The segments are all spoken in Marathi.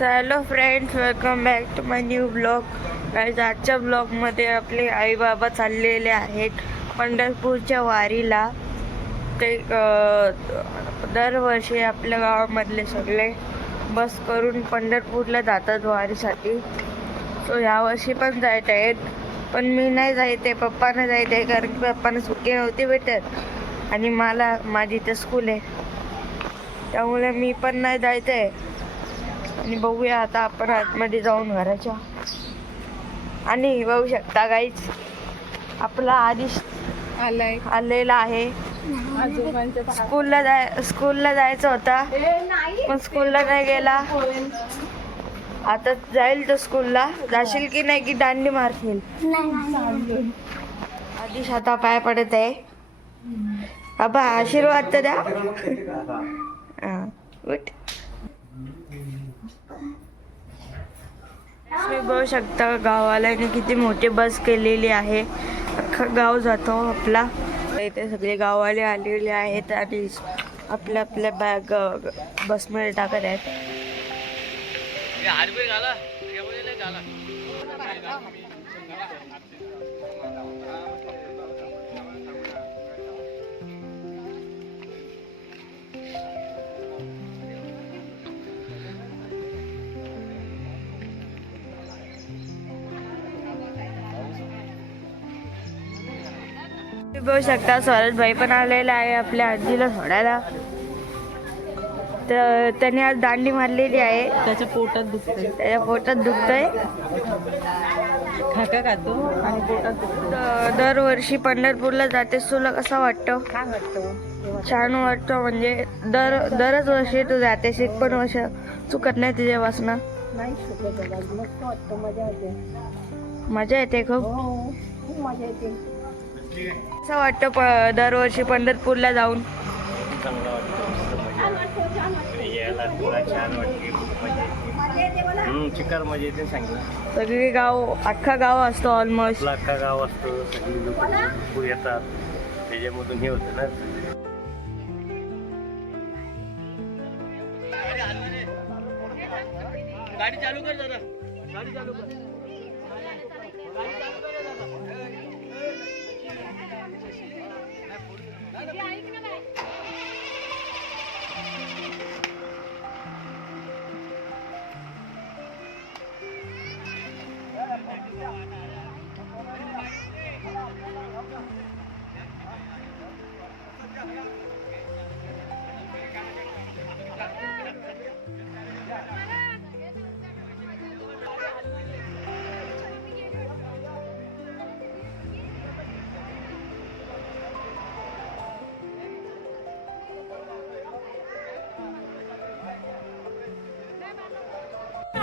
So hello friends welcome back to my new blog guys आजच्या ब्लॉगमध्ये आपले आई बाबा चाललेले आहेत पंढरपूरच्या वारीला. ते दरवर्षी आपल्या गावामधले सगळे बस करून पंढरपूरला जातात वारीसाठी. सो यावर्षी पण जायत आहेत. पण मी नाही जायत आहे जायते आहे कारण की पप्पानं सुट्टी नव्हती भेटत. आणि मला माझी इथं स्कूल आहे. त्यामुळे मी पण नाही जायचं आहे. आणि बघूया आता आपण आतमध्ये जाऊन घराच्या. आणि बघू शकता गाईच आपला आदिश आलाय. आलेला आहे. स्कूलला जाय स्कूलला जायचं होता. पण स्कूलला नाही गेला. आता जाईल तो स्कूलला जाशील की नाही की दांडी मारशील? आदिश आता पाय पडत आहे. बाबा आशीर्वाद तर द्या. हा, तुम्ही बघू शकता गावाला किती मोठी बस केलेली आहे. अख्खा गाव जातो आपला. इथे सगळे गाववाले आलेले आहेत आणि आपल्या आपल्या बॅग बसमध्ये टाकत आहेत. तुम्ही बघू शकता. स्वराज भाई पण आलेला आहे आपल्या आजीला सोडायला. तर त्याने आज दांडी मारलेली आहे. त्याच्या पोटात दुखते त्याच्या पोटात दुखतंय. खाका खातो आणि पोटात दुखते दरवर्षी पंढरपूरला जातेस तुला कसं वाटतं? छान वाटतं छान वाटतं म्हणजे दर दरच वर्षी तू जातेस. एक पण वर्ष चुकत नाही तुझ्यापासनं. नाही मजा येते. मजा येते खूप. हो. खूप मजा येते. कसं वाटतं प दरवर्षी पंढरपूरला जाऊन. चांगला वाटतो मस्त मजा येते. यायला तुला छान वाटते खूप मजा येते. हम्म, चिकार मजा येते सांगितलं सगळी गाव अख्खा गाव असतो ऑलमोस्ट अख्खा गाव असतो सगळी लोक भरपूर येतात. त्याच्यामधून हे होतं ना.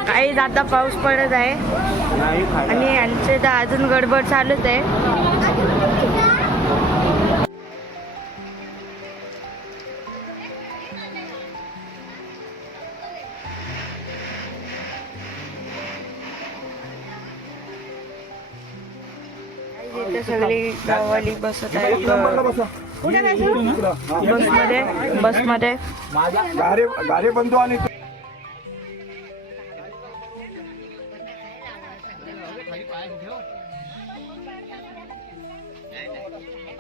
काही आता पाऊस पडत आहे. आणि यांचे तर अजून गडबड चालूच आहे. सगळी गाववाली बसत आहे बसमध्ये बसमध्ये. गारे गारे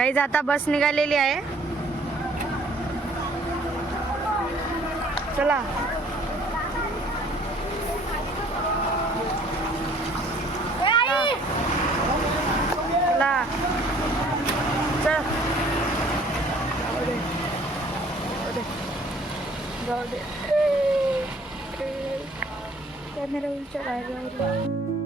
गाईज आता बस निघालेली आहे चला चला चल जाऊ दे कॅमेरा उलच्या बाहेर